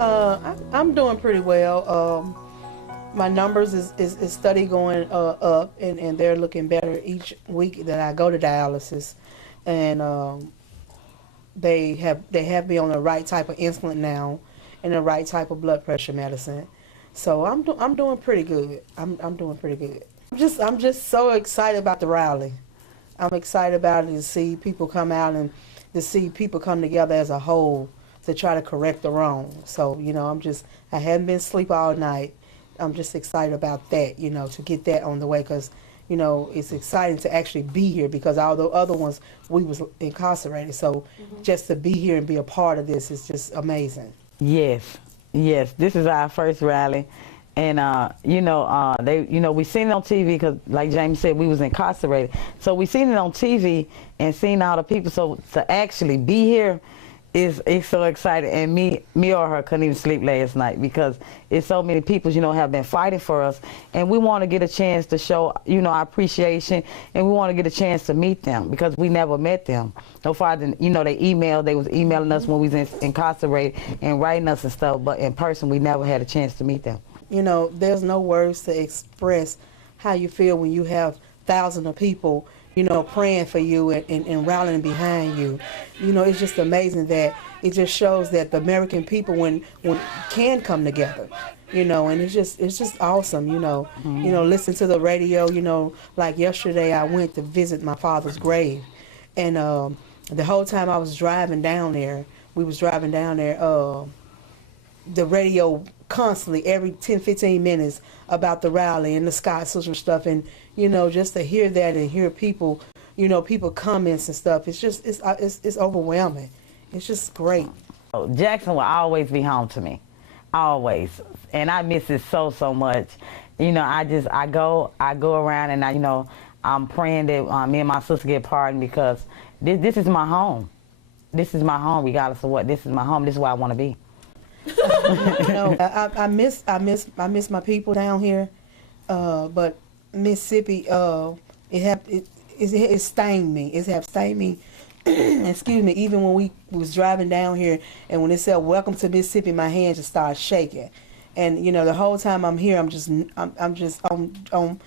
I'm doing pretty well. My numbers is steady going up, and they're looking better each week that I go to dialysis, and they have me on the right type of insulin now, and the right type of blood pressure medicine. So I'm doing pretty good. I'm doing pretty good. I'm just so excited about the rally. I'm excited about it to see people come out and to see people come together as a whole to try to correct the wrong. So, I haven't been asleep all night. I'm just excited about that, to get that on the way, because, it's exciting to actually be here, because all the other ones, we was incarcerated. So just to be here and be a part of this is just amazing. Yes, this is our first rally. And, we seen it on TV because, like James said, we was incarcerated. So we seen it on TV and seen all the people. So to actually be here it's so exciting. And me or her couldn't even sleep last night, because it's so many people, have been fighting for us. And we want to get a chance to show, our appreciation. And we want to get a chance to meet them, because we never met them. No farther than, they was emailing us when we was incarcerated and writing us and stuff. But in person, we never had a chance to meet them. There's no words to express how you feel when you have thousands of people, praying for you and rallying behind you. It's just amazing that it just shows that the American people when can come together, and it's just awesome, listen to the radio, like yesterday I went to visit my father's grave, and the whole time I was driving down there, the radio constantly every 10-15 minutes about the rally and the Scott Sisters stuff, and just to hear that and hear people people comments and stuff, it's overwhelming. It's just great. Jackson will always be home to me, always, and I miss it so much. I go around and I'm praying that me and my sister get pardoned, because this is my home. This is my home, regardless of what. This is my home. This is where I want to be. I miss my people down here, but Mississippi, it stained me. It have stained me. Excuse me. Even when we was driving down here, and when it said "Welcome to Mississippi," my hands just started shaking. And the whole time I'm here, I'm just on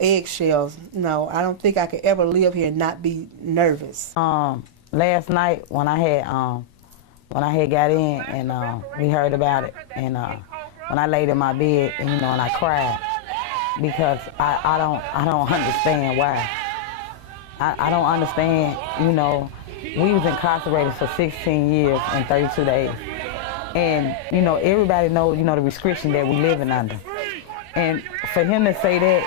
eggshells. No, I don't think I could ever live here and not be nervous. Last night when I had got in and we heard about it, and when I laid in my bed and and I cried, because I don't understand why. I don't understand. We was incarcerated for 16 years and 32 days, and everybody knows the restriction that we living under, and for him to say that,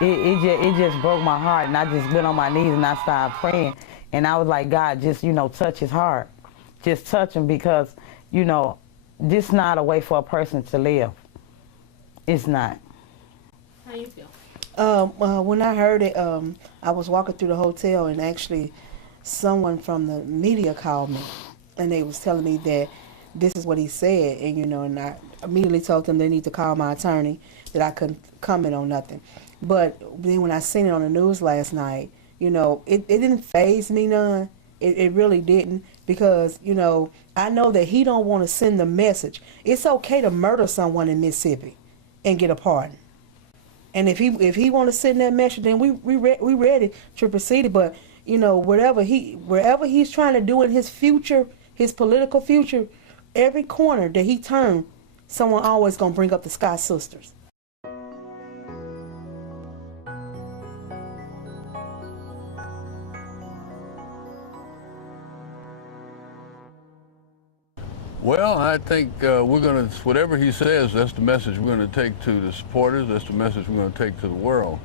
it just broke my heart, and I just went on my knees and I started praying, and I was like, God, just touch his heart. Just touch him, because, this is not a way for a person to live. It's not. How you feel? When I heard it, I was walking through the hotel, and actually someone from the media called me, and they was telling me that this is what he said, and and I immediately told them they need to call my attorney, that I couldn't comment on nothing. But then when I seen it on the news last night, it didn't faze me none. It really didn't, because, I know that he don't want to send the message. It's okay to murder someone in Mississippi and get a pardon. And if he want to send that message, then we ready to proceed it. But, wherever he's trying to do in his future, his political future, every corner that he turn, someone always going to bring up the Scott Sisters. Well, I think we're going to, whatever he says, that's the message we're going to take to the supporters, that's the message we're going to take to the world.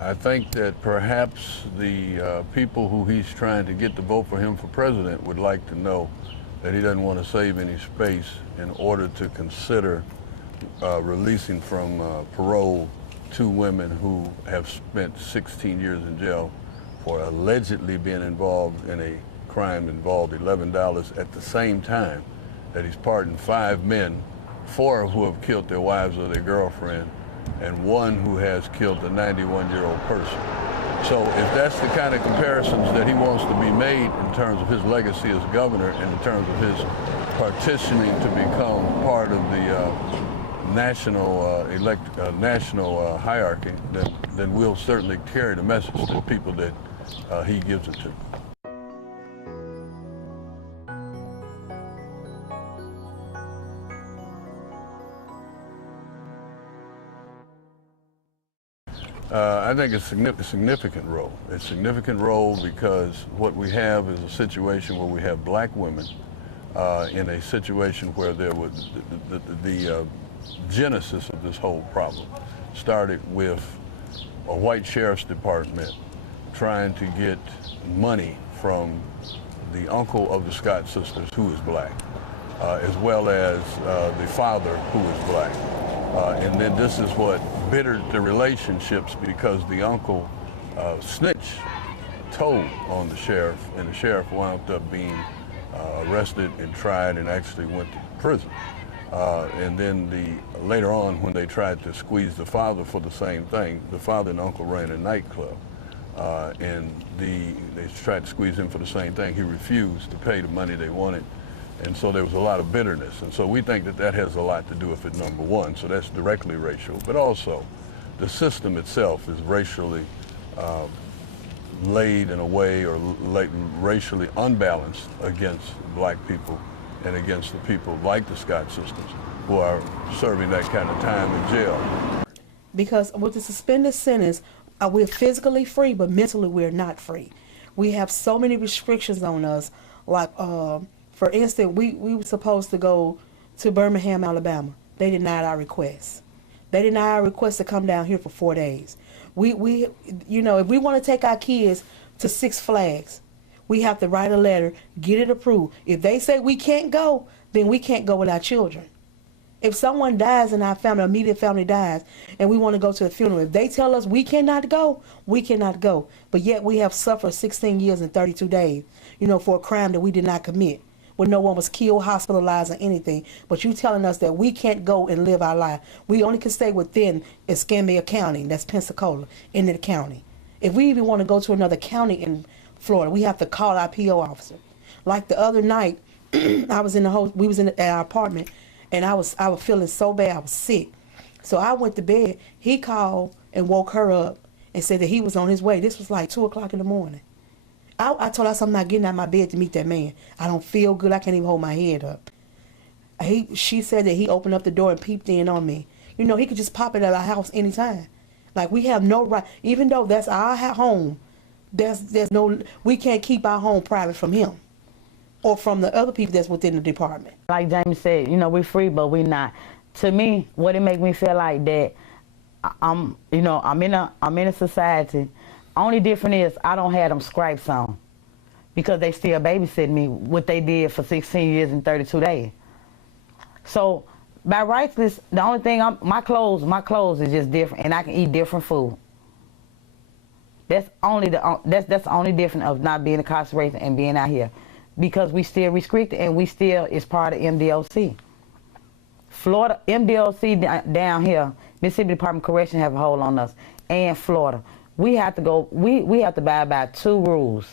I think that perhaps the people who he's trying to get to vote for him for president would like to know that he doesn't want to save any space in order to consider releasing from parole 2 women who have spent 16 years in jail for allegedly being involved in a crime involved $11 at the same time that he's pardoned 5 men, 4 who have killed their wives or their girlfriend, and 1 who has killed a 91-year-old person. So if that's the kind of comparisons that he wants to be made in terms of his legacy as governor and in terms of his partitioning to become part of the national hierarchy, then we'll certainly carry the message to the people that he gives it to. I think it's a significant role. It's a significant role because what we have is a situation where we have black women in a situation where there was the genesis of this whole problem started with a white sheriff's department trying to get money from the uncle of the Scott sisters, who is black, as well as the father, who is black. And then this is what bittered the relationships, because the uncle told on the sheriff, and the sheriff wound up being arrested and tried and actually went to prison. And then later on, when they tried to squeeze the father for the same thing, the father and uncle ran a nightclub, and they tried to squeeze him for the same thing. He refused to pay the money they wanted. And so there was a lot of bitterness. And so we think that that has a lot to do with it, number one. So that's directly racial. But also, the system itself is racially laid in a way, or racially unbalanced against black people and against the people like the Scott sisters who are serving that kind of time in jail. Because with the suspended sentence, we're physically free, but mentally we're not free. We have so many restrictions on us, like for instance, we were supposed to go to Birmingham, Alabama. They denied our request. They denied our request to come down here for 4 days. We you know, if we want to take our kids to Six Flags, we have to write a letter, get it approved. If they say we can't go, then we can't go with our children. If someone dies in our family, immediate family dies, and we want to go to a funeral, if they tell us we cannot go, we cannot go. But yet we have suffered 16 years and 32 days, you know, for a crime that we did not commit, when no one was killed, hospitalized, or anything. But you telling us that we can't go and live our life. We only can stay within Escambia County, that's Pensacola, in the county. If we even want to go to another county in Florida, we have to call our PO officer. Like the other night, I was in at our apartment, and I was feeling so bad, I was sick. So I went to bed. He called and woke her up and said that he was on his way. This was like 2 o'clock in the morning. I told her, I'm not getting out of my bed to meet that man. I don't feel good. I can't even hold my head up. She said that he opened up the door and peeped in on me. You know, he could just pop it at our house anytime. Like, we have no right, even though that's our home, we can't keep our home private from him or from the other people that's within the department. Like James said, you know, we're free, but we're not. To me, what it make me feel like that, I'm in a society. Only difference is I don't have them stripes on, because they still babysitting me, what they did for 16 years and 32 days. So by rights, the only thing my clothes is just different, and I can eat different food. That's the only difference of not being incarcerated and being out here, because we still restricted, and we still is part of MDOC. Florida, MDOC down here, Mississippi Department of Correction have a hold on us, and Florida. We have to go, we have to abide by two rules.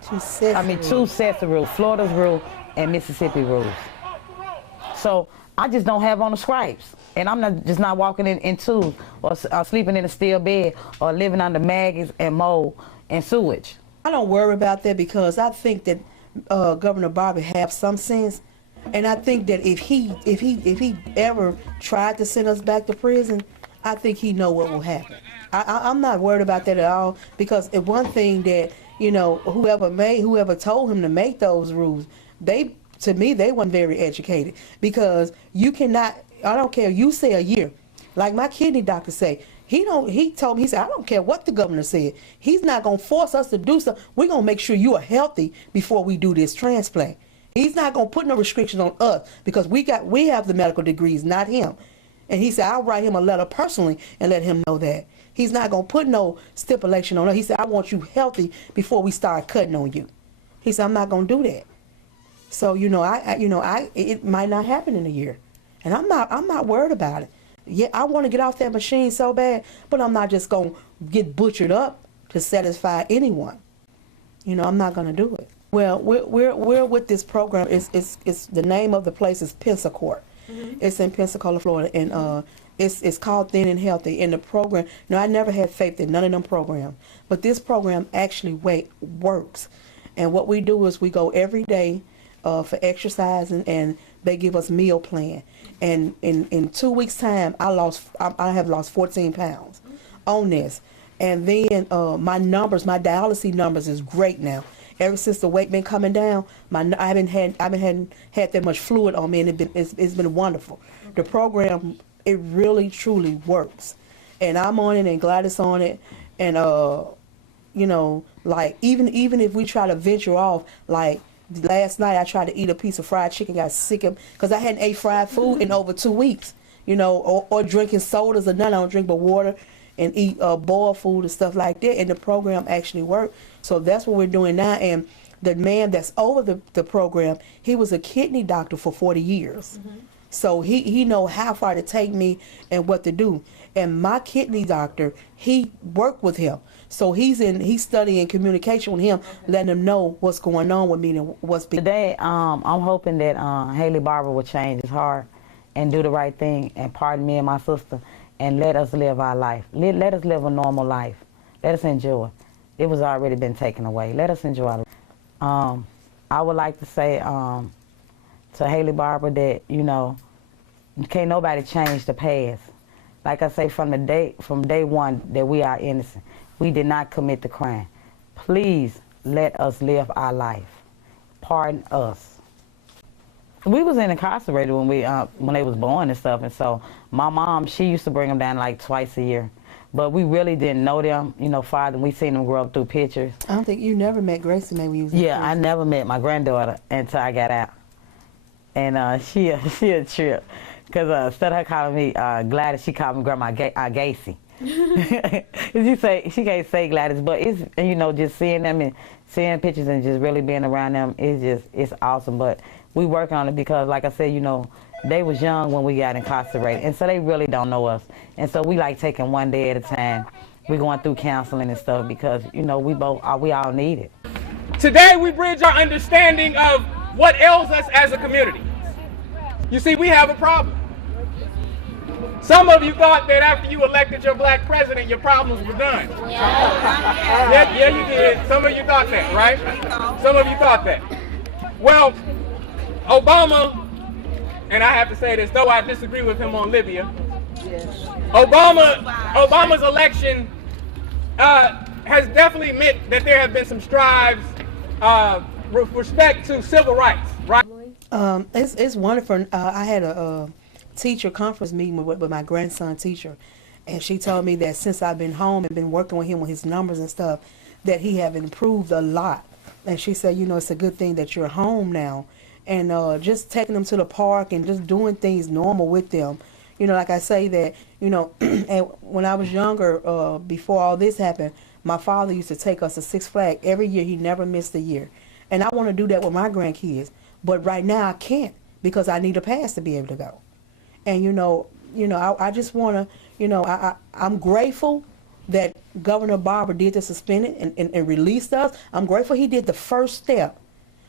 Two sets of rules, Florida's rule and Mississippi rules. So I just don't have on the stripes, and I'm just not walking in tubes or sleeping in a steel bed or living under maggots and mold and sewage. I don't worry about that, because I think that Governor Bobby has some sense, and I think that if he ever tried to send us back to prison, I think he know what will happen. I'm not worried about that at all, because if one thing that, you know, whoever told him to make those rules, to me they weren't very educated, because you cannot, I don't care, you say a year, like my kidney doctor say, he told me, he said, I don't care what the governor said, he's not going to force us to do something. We're going to make sure you are healthy before we do this transplant. He's not going to put no restrictions on us, because we have the medical degrees, not him. And he said, I'll write him a letter personally and let him know that. He's not going to put no stipulation on it. He said, I want you healthy before we start cutting on you. He said, I'm not going to do that. So, you know, it might not happen in a year. And I'm not worried about it. Yeah, I want to get off that machine so bad, but I'm not just going to get butchered up to satisfy anyone. You know, I'm not going to do it. Well, we're with this program. It's the name of the place is Pensacola. It's in Pensacola, Florida, and it's called Thin and Healthy. In the program, no, I never had faith in none of them programs, but this program actually works. And what we do is we go every day for exercise, and they give us meal plan. And in 2 weeks' time, I have lost 14 pounds on this. And then my dialysis numbers is great now. Ever since the weight been coming down, I haven't had that much fluid on me, and it's been wonderful. The program, it really truly works, and I'm on it, and Gladys on it, and you know, like even if we try to venture off, like last night I tried to eat a piece of fried chicken, got sick of because I hadn't ate fried food in over 2 weeks, you know, or drinking sodas or none. I don't drink but water and eat boiled food and stuff like that, and the program actually worked. So that's what we're doing now. And the man that's over the program, he was a kidney doctor for 40 years. So he know how far to take me and what to do. And my kidney doctor, he worked with him. So he's studying communication with him, letting him know what's going on with me and what's been. Today, I'm hoping that Haley Barber will change his heart and do the right thing and pardon me and my sister and let us live our life. Let us live a normal life. Let us enjoy. It was already been taken away. Let us enjoy it. I would like to say to Haley Barber that, you know, can't nobody change the past. Like I say, from day one that we are innocent. We did not commit the crime. Please let us live our life. Pardon us. We was incarcerated when they was born and stuff, and so my mom, she used to bring them down like twice a year. But we really didn't know them, you know, father. We seen them grow up through pictures. I don't think you never met Gracie maybe you was in prison. I never met my granddaughter until I got out. And she a trip. Because instead of her calling me Gladys, she called me Grandma Gacy. She can't say Gladys, but it's, you know, just seeing them and seeing pictures and just really being around them, it's awesome. But we work on it because, like I said, you know, they was young when we got incarcerated, and so they really don't know us. And so we like taking one day at a time. We're going through counseling and stuff because, you know, we all need it. Today we bridge our understanding of what ails us as a community. You see, we have a problem. Some of you thought that after you elected your black president, your problems were done. Yeah, you did. Some of you thought that, right? Some of you thought that. Well, Obama, and I have to say this, though I disagree with him on Libya, Obama's election has definitely meant that there have been some strides with respect to civil rights, right? It's wonderful. I had a teacher conference meeting with my grandson teacher, and she told me that since I've been home and been working with him with his numbers and stuff, that he have improved a lot. And she said, you know, it's a good thing that you're home now, and just taking them to the park and just doing things normal with them. You know, like I say that, you know, and when I was younger, before all this happened, my father used to take us to Six Flags every year. He never missed a year. And I want to do that with my grandkids. But right now I can't because I need a pass to be able to go. And, you know, I just want to, you know, I'm grateful that Governor Barber did the suspended and released us. I'm grateful he did the first step.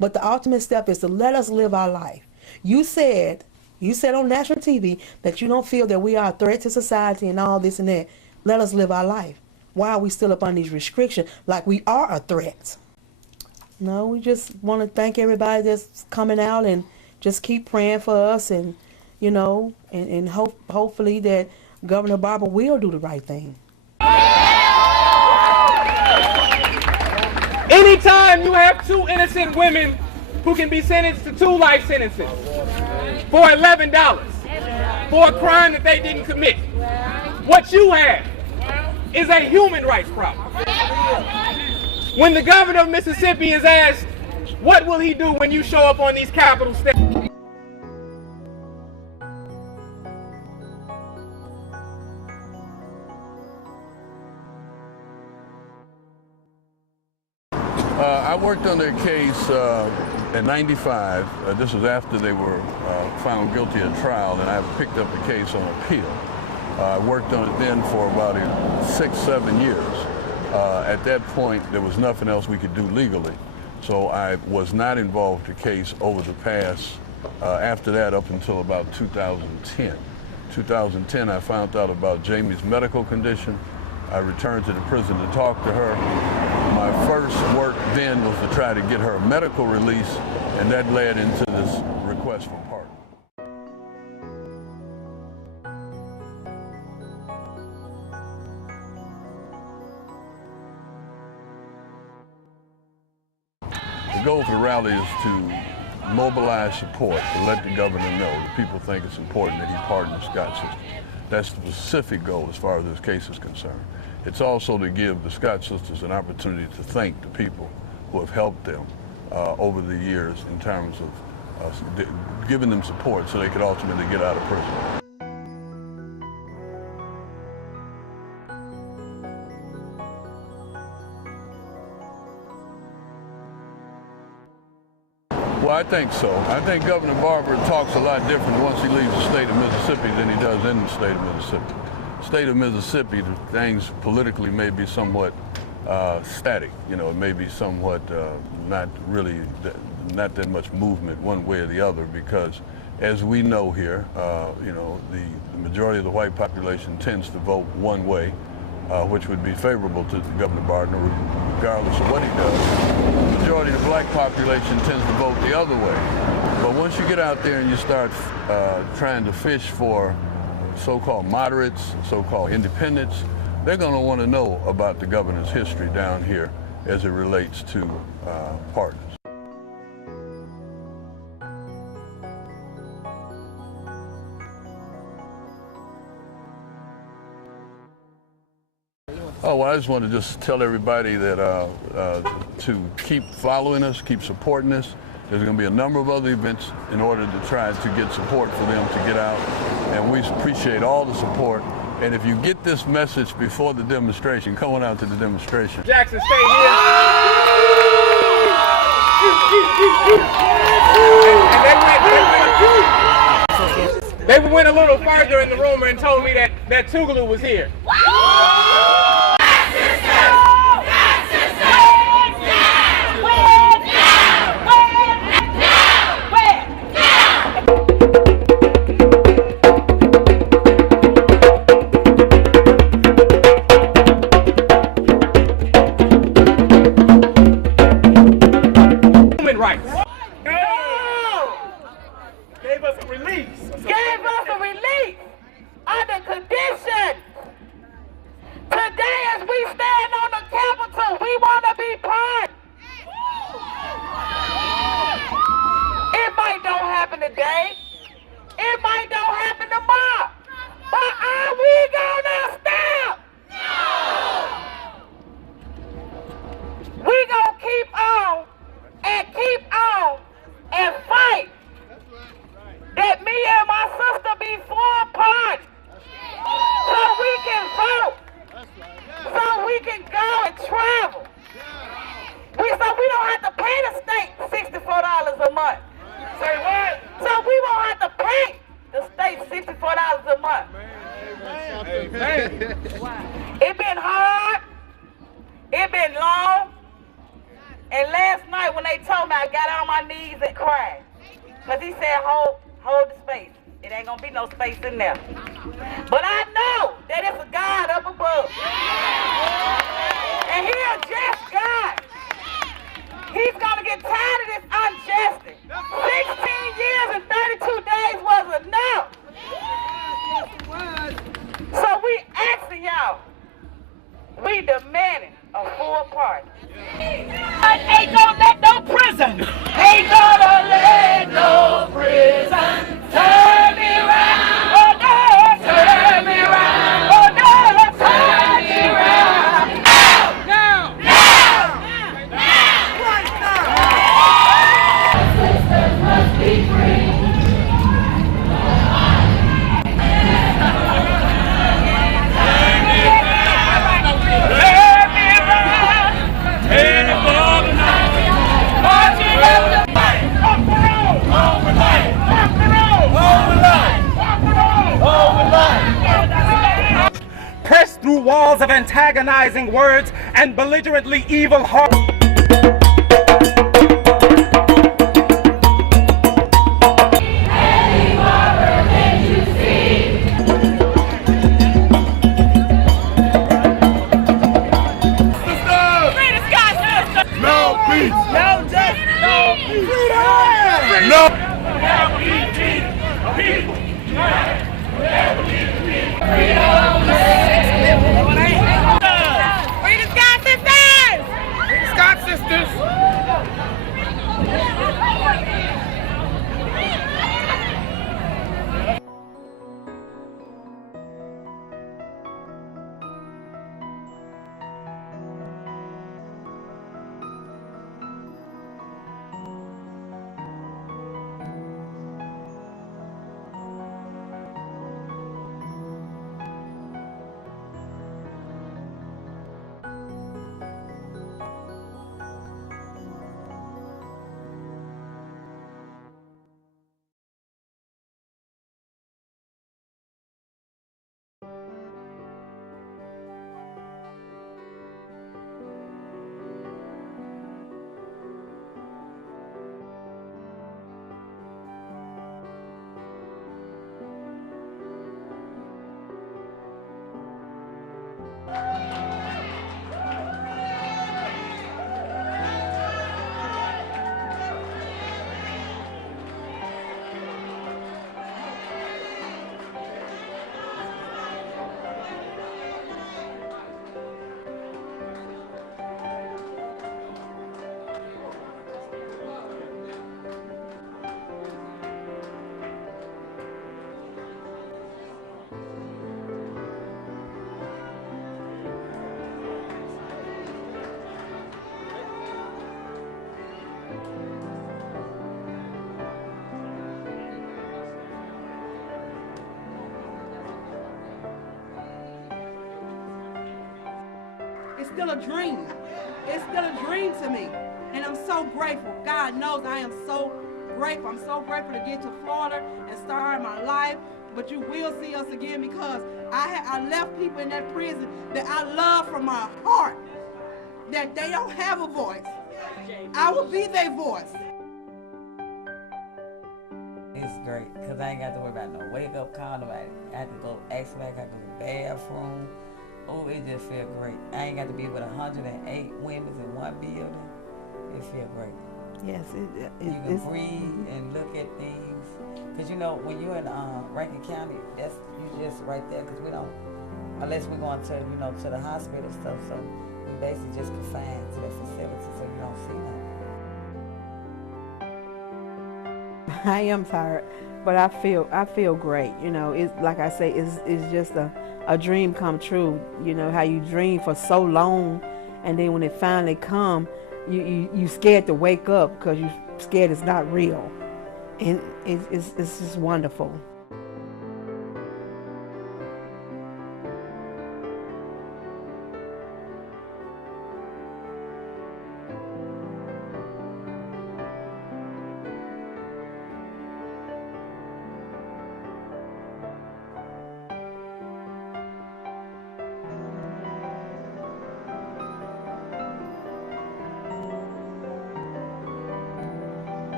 But the ultimate step is to let us live our life. You said on national TV that you don't feel that we are a threat to society and all this and that. Let us live our life. Why are we still up on these restrictions like we are a threat? No, we just want to thank everybody that's coming out and just keep praying for us, and, you know, and hopefully that Governor Barber will do the right thing. Anytime you have two innocent women who can be sentenced to 2 life sentences for $11 for a crime that they didn't commit, what you have is a human rights problem. When the governor of Mississippi is asked, what will he do when you show up on these Capitol steps? I worked on their case in '95. This was after they were found guilty at trial, and I picked up the case on appeal. I worked on it then for about 6-7 years. At that point, there was nothing else we could do legally. So I was not involved in the case over the past, after that up until about 2010. 2010, I found out about Jamie's medical condition. I returned to the prison to talk to her. My first work then was to try to get her a medical release, and that led into this request for pardon. The goal for the rally is to mobilize support, to let the governor know that people think it's important that he pardon the Scott sisters. That's the specific goal as far as this case is concerned. It's also to give the Scott sisters an opportunity to thank the people who have helped them over the years in terms of giving them support so they could ultimately get out of prison. Well, I think so. I think Governor Barber talks a lot different once he leaves the state of Mississippi than he does in the state of Mississippi. State of Mississippi, the things politically may be somewhat static. You know, it may be somewhat not really, not that much movement one way or the other, because as we know here, you know, the majority of the white population tends to vote one way, which would be favorable to Governor Barber, regardless of what he does. The majority of the black population tends to vote the other way. But once you get out there and you start trying to fish for so-called moderates, so-called independents, they're going to want to know about the governor's history down here as it relates to pardons. Oh, well, I just want to just tell everybody that to keep following us, keep supporting us. There's going to be a number of other events in order to try to get support for them to get out, and we appreciate all the support. And if you get this message before the demonstration, come on out to the demonstration. Jackson, stay here. And they went a little further in the room and told me that Tougaloo was here. It been hard, it been long, and last night when they told me, I got on my knees and cried. Because he said, hold the space. It ain't gonna be no space in there. But I know that it's a God up above. And he a just God. He's gonna get tired of this injustice. 16 years and 32 days was enough. So we asking y'all, we demanding a full pardon. Ain't gonna let no prison, ain't gonna let no prison turn me around, oh no, turn me around, oh no, turn me around. Now, right now. Sisters must be free. Pressed through walls of antagonizing words and belligerently evil hearts. It's still a dream. It's still a dream to me. And I'm so grateful. God knows I am so grateful. I'm so grateful to get to Florida and start my life. But you will see us again because I left people in that prison that I love from my heart, that they don't have a voice. I will be their voice. It's great because I ain't got to worry about no wake up call. Nobody I have to go ask me, I got to go to the bathroom. Oh, it just feel great. I ain't got to be with 108 women in one building. It feel great. Yes, you can breathe and look at things. Because you know, when you're in Rankin County, that's you just right there. Because we don't, unless we're going to, you know, to the hospital stuff. So we basically just confined to the facility, so you don't see nothing. I am tired, but I feel great. You know, it's like I say, it's just a dream come true. You know how you dream for so long, and then when it finally come, you scared to wake up because you scared it's not real, and it's just wonderful.